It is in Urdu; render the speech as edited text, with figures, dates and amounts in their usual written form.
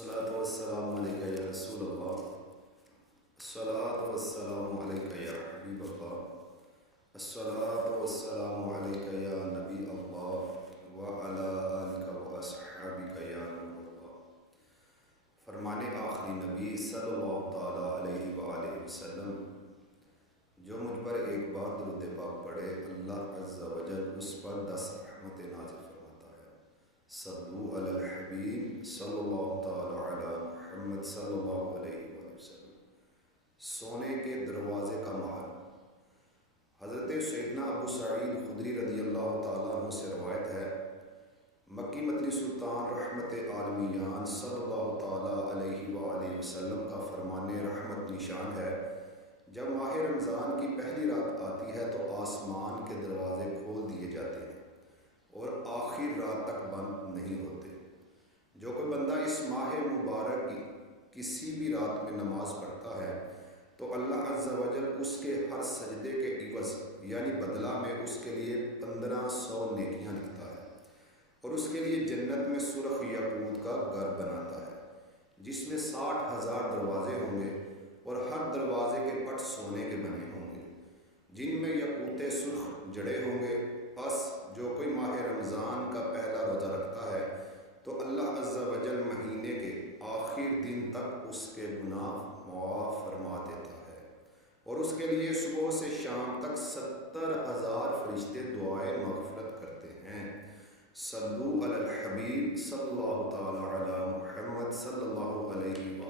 الصلاة والسلام علیکہ یا رسول اللہ، الصلاة والسلام علیکہ یا حبیب اللہ، الصلاة والسلام علیکہ یا نبی اللہ وعلی آلکہ واصحابکہ یا نور اللہ۔ فرمان آخری نبی صلی اللہ تعالیٰ علیہ وآلہ وسلم، جو مجھ پر ایک بار درود پاک پڑھے اللہ عز و جل اس پر 10 رحمت نازل فرماتا ہے۔ صلو علی الحبیب صلی اللہ تعالیٰ علی محمد صلی اللہ علیہ وآلہ وسلم۔ سونے کے دروازے کا محل۔ حضرت سیدنا ابو سعید خدری رضی اللہ تعالیٰ عنہ سے روایت ہے، مکی مدنی سلطان رحمت عالمیان صلی اللہ تعالیٰ علیہ وآلہ وسلم کا فرمان رحمت نشان ہے، جب ماہ رمضان کی پہلی رات آتی ہے تو آسمان کے دروازے کھول دیے جاتے ہیں اور آخر رات تک بند نہیں ہوتے۔ جو کوئی بندہ اس ماہ مبارک کی کسی بھی رات میں نماز پڑھتا ہے تو اللہ عز و جل اس کے ہر سجدے کے عوض یعنی بدلہ میں اس کے لیے 1500 نیکیاں لکھتا ہے اور اس کے لیے جنت میں سرخ یاقوت کا گھر بناتا ہے، جس میں 60,000 دروازے ہوں گے اور ہر دروازے کے پٹ سونے کے بنے ہوں گے، جن میں یاقوت سرخ جڑے ہوں گے۔ پس جو کوئی ماہ رمضان کا پہلا روزہ رکھتا ہے تو اللہ عز و جل مہینے کے آخر دن تک اس کے گناہ معاف فرما دیتا ہے اور اس کے لیے صبح سے شام تک 70,000 فرشتے دعائے مغفرت کرتے ہیں۔ صلو علی الحبیب صلی اللہ تعالی علی محمد صلی اللہ علیہ وآلہ